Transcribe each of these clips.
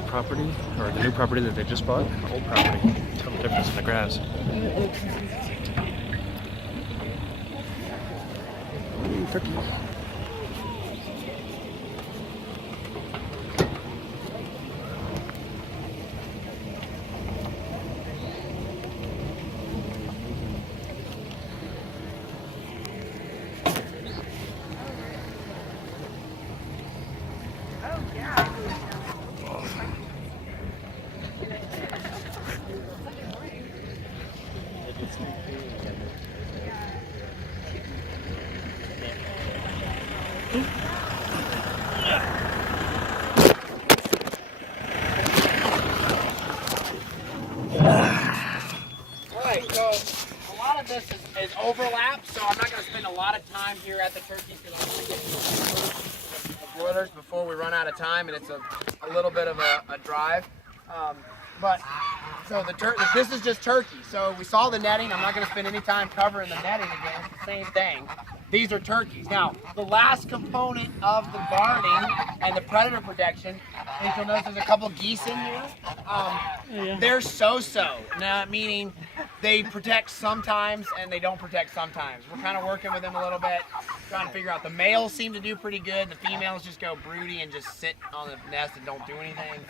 old property, or the new property that they just bought, and the old property. Tell the difference in the grass. Ooh, turkey. Alright, so a lot of this is overlap, so I'm not going to spend a lot of time here at the turkeys because I want to get to the broilers before we run out of time, and it's a little bit of a drive. So this is just turkey. So we saw the netting. I'm not going to spend any time covering the netting again. It's the same thing. These are turkeys. Now, the last component of the guarding and the predator protection, and you'll notice there's a couple geese in here. They're so-so. Now, meaning they protect sometimes and they don't protect sometimes. We're kind of working with them a little bit, trying to figure out. The males seem to do pretty good. The females just go broody and just sit on the nest and don't do anything.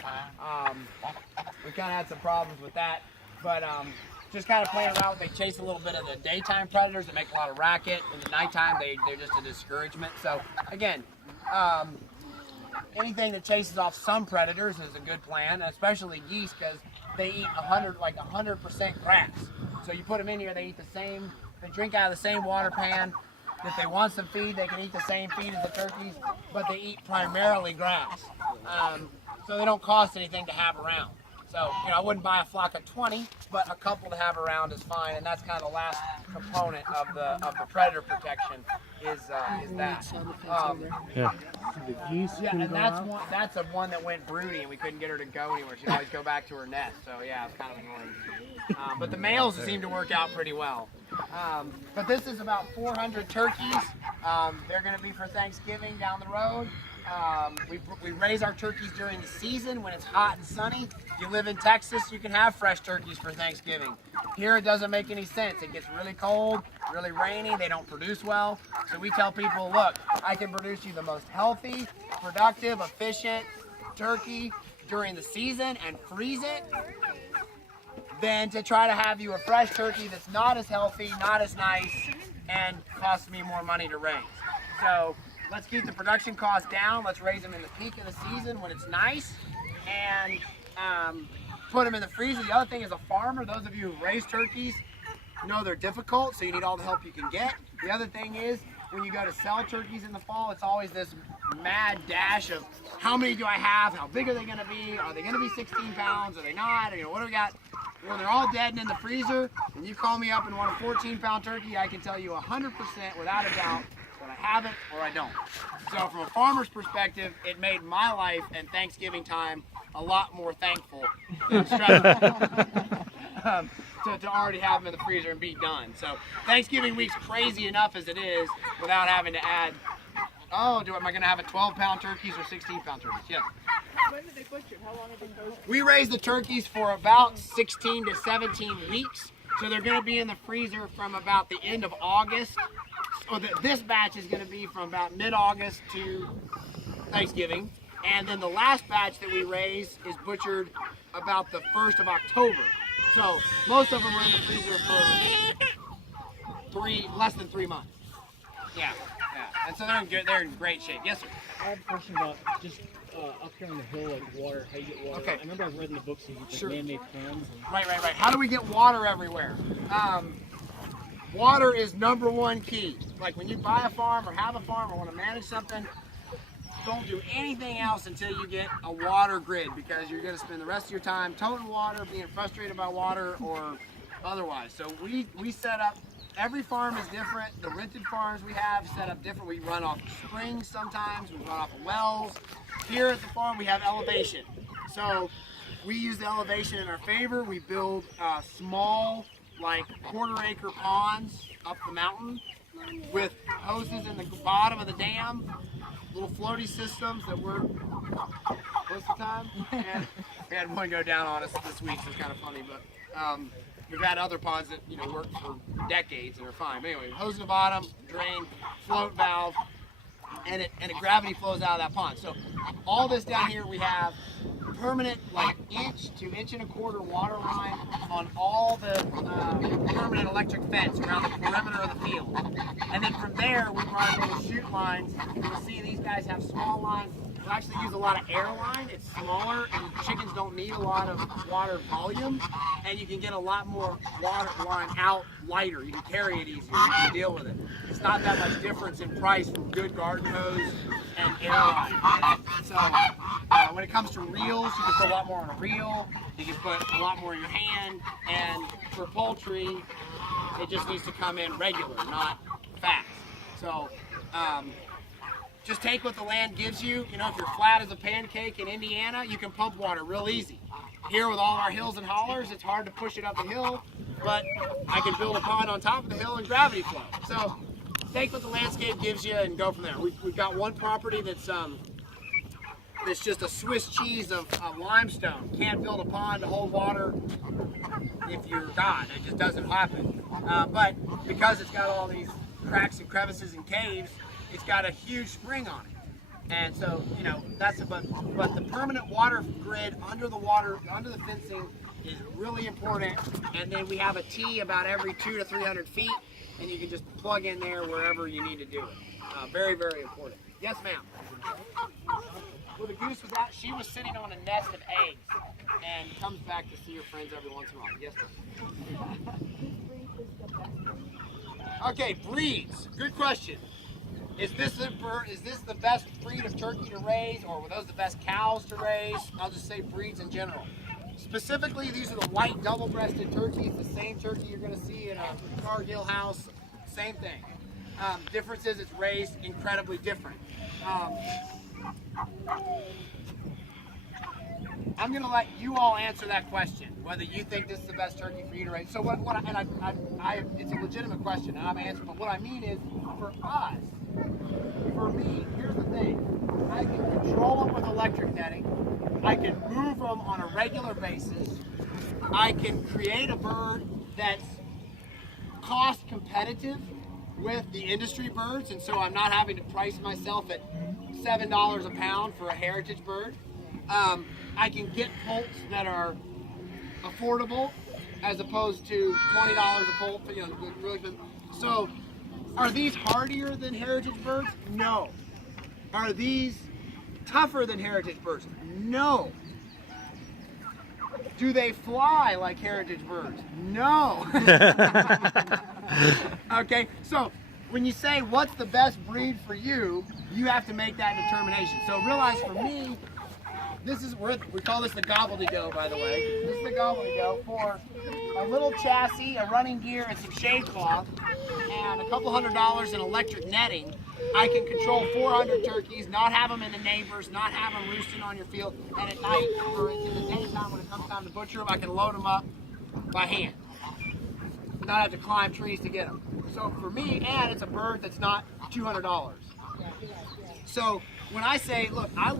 We kind of had some problems with that, but just kind of playing around. They chase a little bit of the daytime predators that make a lot of racket. In the nighttime, they're just a discouragement. So again, anything that chases off some predators is a good plan, especially geese, because they eat 100% grass. So you put them in here, they eat the same, they drink out of the same water pan. If they want some feed, they can eat the same feed as the turkeys, but they eat primarily grass. So they don't cost anything to have around. So, I wouldn't buy a flock of 20, but a couple to have around is fine, and that's kind of the last component of the predator protection is that. Yeah. And that's a one that went broody, and we couldn't get her to go anywhere. She'd always go back to her nest. So yeah, it's kind of annoying. But the males seem to work out pretty well. But this is about 400 turkeys. They're going to be for Thanksgiving down the road. We raise our turkeys during the season when it's hot and sunny. If you live in Texas, you can have fresh turkeys for Thanksgiving. Here it doesn't make any sense. It gets really cold, really rainy, they don't produce well. So we tell people, look, I can produce you the most healthy, productive, efficient turkey during the season and freeze it, than to try to have you a fresh turkey that's not as healthy, not as nice, and costs me more money to raise. So let's keep the production costs down. Let's raise them in the peak of the season when it's nice, and put them in the freezer. The other thing is, a farmer, those of you who raise turkeys know they're difficult, so you need all the help you can get. The other thing is, when you go to sell turkeys in the fall, it's always this mad dash of how many do I have, how big are they going to be, are they going to be 16 pounds, are they not, what do we got? Well, they're all dead and in the freezer, and you call me up and want a 14-pound turkey, I can tell you 100% without a doubt that I have it or I don't. So from a farmer's perspective, it made my life and Thanksgiving time a lot more thankful than stressful to already have them in the freezer and be done. So Thanksgiving week's crazy enough as it is without having to add, am I going to have a 12-pound turkeys or 16-pound turkeys? Yes. When did they butcher? How long have they been butchered? We raise the turkeys for about 16 to 17 weeks. So they're going to be in the freezer from about the end of August. This batch is going to be from about mid-August to Thanksgiving. And then the last batch that we raise is butchered about the 1st of October. So most of them are in the freezer for less than 3 months. Yeah. And so they're in great shape. Yes, sir. I have a question about just up here on the hill, like water, how you get water. Okay. I remember I've read in the books that you get man-made ponds. Right. How do we get water everywhere? Water is #1 key. Like when you buy a farm or have a farm or want to manage something, don't do anything else until you get a water grid, because you're going to spend the rest of your time toting water, being frustrated by water, or otherwise. So we set up, every farm is different. The rented farms we have set up different. We run off of springs sometimes, we run off of wells. Here at the farm we have elevation. So we use the elevation in our favor. We build small, like quarter-acre ponds up the mountain with hoses in the bottom of the dam, little floaty systems that we're most of the time. And we had one go down on us this week, so it's kind of funny. But we've had other ponds that work for decades and are fine. But anyway, hose in the bottom, drain, float valve, and it gravity flows out of that pond. So all this down here we have permanent, like inch to inch and a quarter water line on all the permanent electric fence around the perimeter of the field. And then from there we run little chute lines. You'll see these guys have small lines. We actually use a lot of air line. It's smaller and chickens don't need a lot of water volume, and you can get a lot more water line out lighter. You can carry it easier. You can deal with it. It's not that much difference in price from good garden hose and air line. So when it comes to reels, you can put a lot more on a reel. You can put a lot more in your hand, and for poultry, it just needs to come in regular, not fast. So just take what the land gives you. If you're flat as a pancake in Indiana, you can pump water real easy. Here with all our hills and hollers, it's hard to push it up the hill, but I can build a pond on top of the hill and gravity flow. So take what the landscape gives you and go from there. We've got one property that's just a Swiss cheese of limestone. Can't build a pond to hold water if you're God. It just doesn't happen. But because it's got all these cracks and crevices and caves, it's got a huge spring on it. And so, that's but the permanent water grid under the fencing is really important. And then we have a T about every 200 to 300 feet, and you can just plug in there wherever you need to do it. Very, very important. Yes, ma'am. Well, the goose was out. She was sitting on a nest of eggs and comes back to see her friends every once in a while. Yes, ma'am. Okay, breeds. Good question. Is this the best breed of turkey to raise, or were those the best cows to raise? I'll just say breeds in general. Specifically, these are the white double-breasted turkeys, the same turkey you're going to see in a Cargill house. Same thing. Difference is it's raised incredibly different. I'm going to let you all answer that question, whether you think this is the best turkey for you to raise. So it's a legitimate question, and I'm answering. But what I mean is, for us, for me, here's the thing. I can control them with electric netting. I can move them on a regular basis. I can create a bird that's cost competitive with the industry birds, and so I'm not having to price myself at $7 a pound for a heritage bird. I can get poults that are affordable as opposed to $20 a poult. So, are these hardier than heritage birds? No. Are these tougher than heritage birds? No. Do they fly like heritage birds? No. Okay, so when you say what's the best breed for you, you have to make that determination. So realize for me, we call this the gobbledygook, by the way. This is the gobbledygook for a little chassis, a running gear, and some shade cloth, and a couple $100 in electric netting. I can control 400 turkeys, not have them in the neighbors, not have them roosting on your field, and at night, or in the daytime when it comes time to butcher them, I can load them up by hand. Not have to climb trees to get them. So for me, and it's a bird that's not $200. So when I say, look, I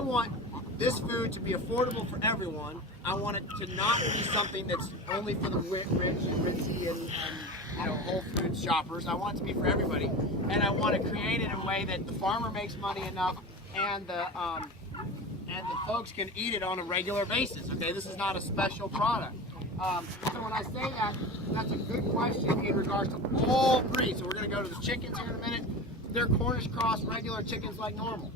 want this food to be affordable for everyone. I want it to not be something that's only for the rich and ritzy and Whole Foods shoppers. I want it to be for everybody, and I want to create it in a way that the farmer makes money enough, and the folks can eat it on a regular basis. Okay, this is not a special product. So when I say that, that's a good question in regards to all breeds. So we're going to go to the chickens here in a minute. They're Cornish cross regular chickens like normal.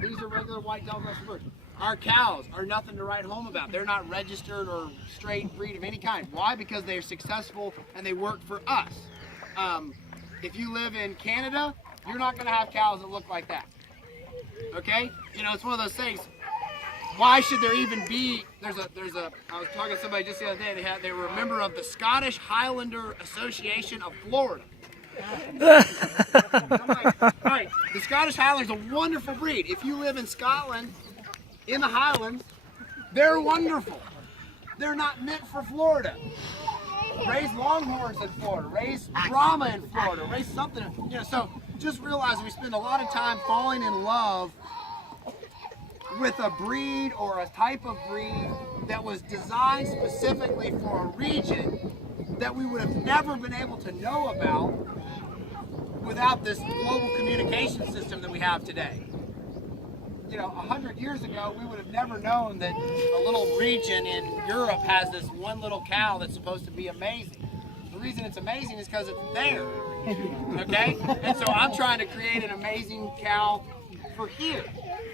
These are regular white double-breasted birds. Our cows are nothing to write home about. They're not registered or straight breed of any kind. Why? Because they're successful and they work for us. If you live in Canada, you're not going to have cows that look like that. Okay? It's one of those things. Why should there even be? I was talking to somebody just the other day. They were a member of the Scottish Highlander Association of Florida. I'm like, right, the Scottish Highlander's a wonderful breed. If you live in Scotland, in the Highlands, they're wonderful. They're not meant for Florida. Raise Longhorns in Florida. Raise Brahma in Florida. Raise something. So just realize we spend a lot of time falling in love with a breed or a type of breed that was designed specifically for a region that we would have never been able to know about without this global communication system that we have today. You know, 100 years ago, we would have never known that a little region in Europe has this one little cow that's supposed to be amazing. The reason it's amazing is because it's there, okay? And so I'm trying to create an amazing cow for here.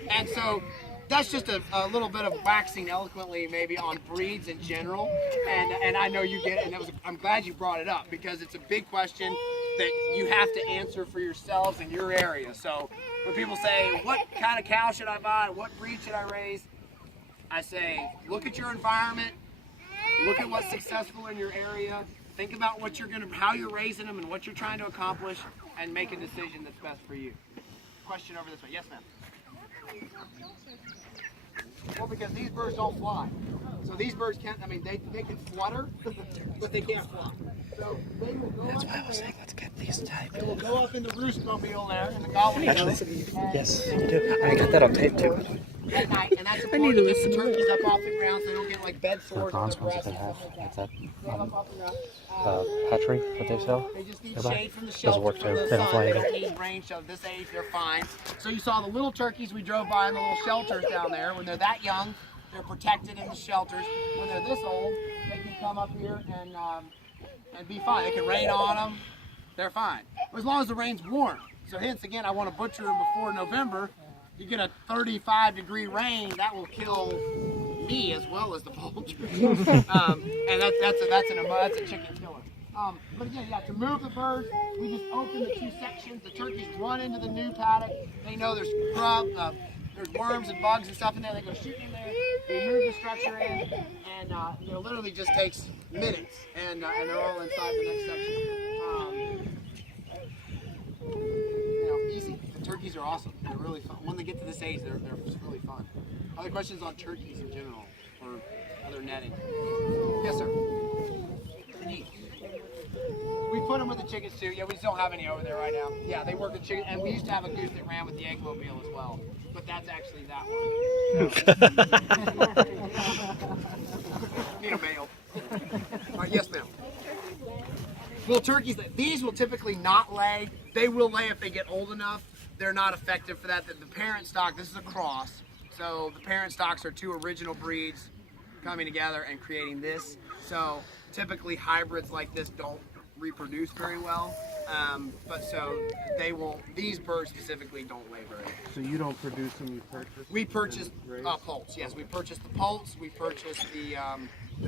And so that's just a little bit of waxing eloquently maybe on breeds in general. And I know you get it, and I'm glad you brought it up because it's a big question that you have to answer for yourselves in your area. So when people say, what kind of cow should I buy? What breed should I raise? I say, look at your environment, look at what's successful in your area, think about what how you're raising them and what you're trying to accomplish, and make a decision that's best for you. Question over this way. Yes, ma'am. Well, because these birds don't fly. So these birds can't, I mean, they can flutter, but they can't fly. So they will go up Let's get these typed. They will go up in the roost mobile there, in the gobbly. Yes, you do. I got that on tape too. At night, and that's important to get the turkeys up off the ground so they don't get like bed sores on their breasts and stuff like that. Hatchery, what they sell? They just need shade from the shelter. Doesn't work from too. the They don't sun. fly They either. don't need rain, so this age they're fine. So you saw the little turkeys we drove by in the little shelters down there. When they're that young, they're protected in the shelters. When they're this old, they can come up here and be fine. It can rain on them. They're fine. As long as the rain's warm. So hence again, I want to butcher them before November. You get a 35-degree rain, that will kill me as well as the poultry. And that's a chicken killer. But again, yeah, to move the birds, we just open the two sections. The turkeys run into the new paddock. They know there's there's worms and bugs and stuff in there. They go shooting in there. They move the structure in, and it literally just takes minutes, and they're all inside the next section. Easy. The turkeys are awesome. They're really fun. When they get to this age, they're just really fun. Other questions on turkeys in general, or other netting? Yes, sir. We put them with the chickens too. Yeah, we just don't have any over there right now. Yeah, they work with chicken, and we used to have a goose that ran with the egg mobile as well. But that's actually that one. Need a male. All right, yes, ma'am. Well, turkeys, these will typically not lay. They will lay if they get old enough. They're not effective for that. The parent stock, this is a cross. So the parent stocks are two original breeds coming together and creating this. So typically hybrids like this don't reproduce very well. But so they won't, these birds specifically don't lay very well. So you don't produce them, you purchase? We purchased poults, yes. We purchased the poults, we purchased the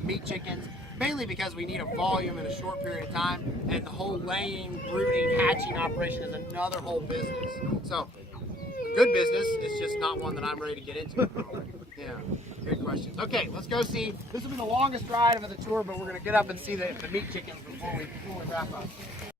meat chickens, mainly because we need a volume in a short period of time, and the whole laying, brooding, hatching operation is another whole business. So, good business, it's just not one that I'm ready to get into. Yeah, good questions. Okay, let's go see. This will be the longest ride of the tour, but we're going to get up and see the meat chickens before we wrap up.